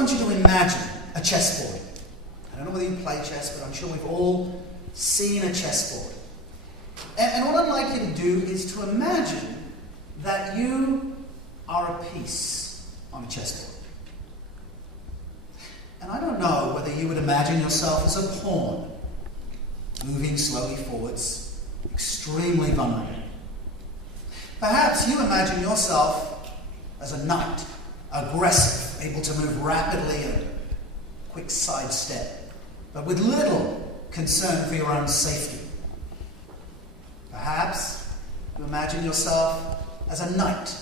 want you to imagine a chessboard. I don't know whether you play chess, but I'm sure we've all seen a chessboard. And what I'd like you to do is to imagine that you are a piece on a chessboard. And I don't know whether you would imagine yourself as a pawn, moving slowly forwards, extremely vulnerable. Perhaps you imagine yourself as a knight, aggressive, able to move rapidly and quick sidestep, but with little concern for your own safety. Perhaps you imagine yourself as a knight,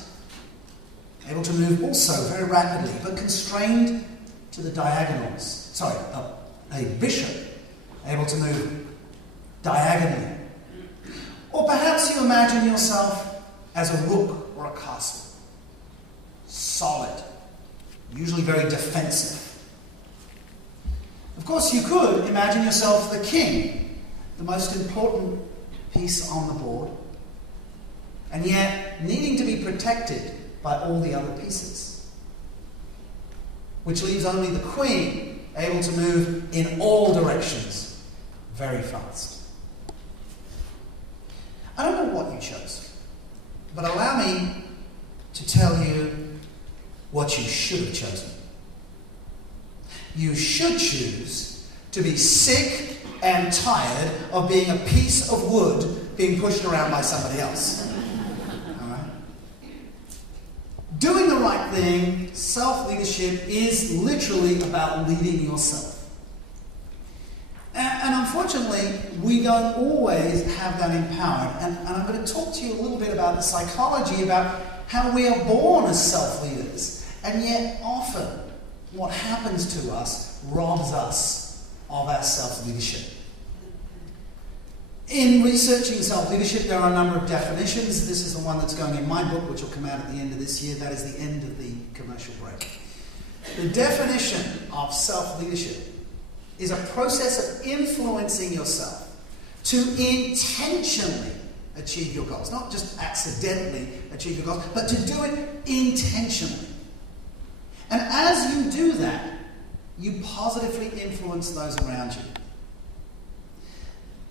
able to move also very rapidly, but constrained to the diagonals. A bishop, able to move diagonally. Or perhaps you imagine yourself as a rook or a castle. Solid, usually very defensive. Of course, you could imagine yourself the king, the most important piece on the board, and yet needing to be protected by all the other pieces, which leaves only the queen able to move in all directions very fast. I don't know what you chose, but allow me to tell you what you should have chosen. You should choose to be sick and tired of being a piece of wood being pushed around by somebody else. All right? Doing the right thing, self-leadership, is literally about leading yourself. And unfortunately, we don't always have that empowered. And I'm going to talk to you a little bit about the psychology, about how we are born as self-leaders. And yet often what happens to us robs us of our self-leadership. In researching self-leadership, there are a number of definitions. This is the one that's going in my book, which will come out at the end of this year. That is the end of the commercial break. The definition of self-leadership is a process of influencing yourself to intentionally achieve your goals. Not just accidentally achieve your goals, but to do it intentionally. And as you do that, you positively influence those around you.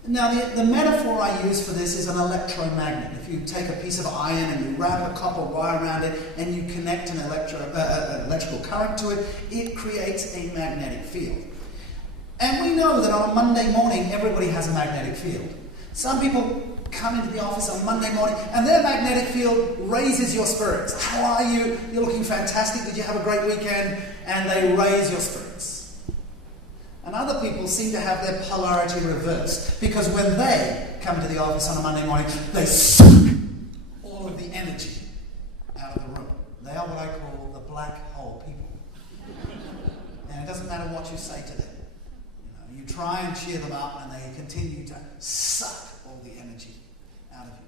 Now, the metaphor I use for this is an electromagnet. If you take a piece of iron and you wrap a copper wire around it and you connect an electrical current to it, it creates a magnetic field. And we know that on a Monday morning, everybody has a magnetic field. Some people come into the office on Monday morning and their magnetic field raises your spirits. How are you? You're looking fantastic. Did you have a great weekend? And they raise your spirits. And other people seem to have their polarity reversed, because when they come to the office on a Monday morning, they suck all of the energy out of the room. They are what I call the black hole people. And it doesn't matter what you say to them. You try and cheer them up and they continue to suck all the energy out of you.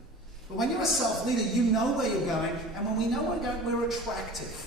But when you're a self-leader, you know where you're going, and when we know where we're going, we're attractive.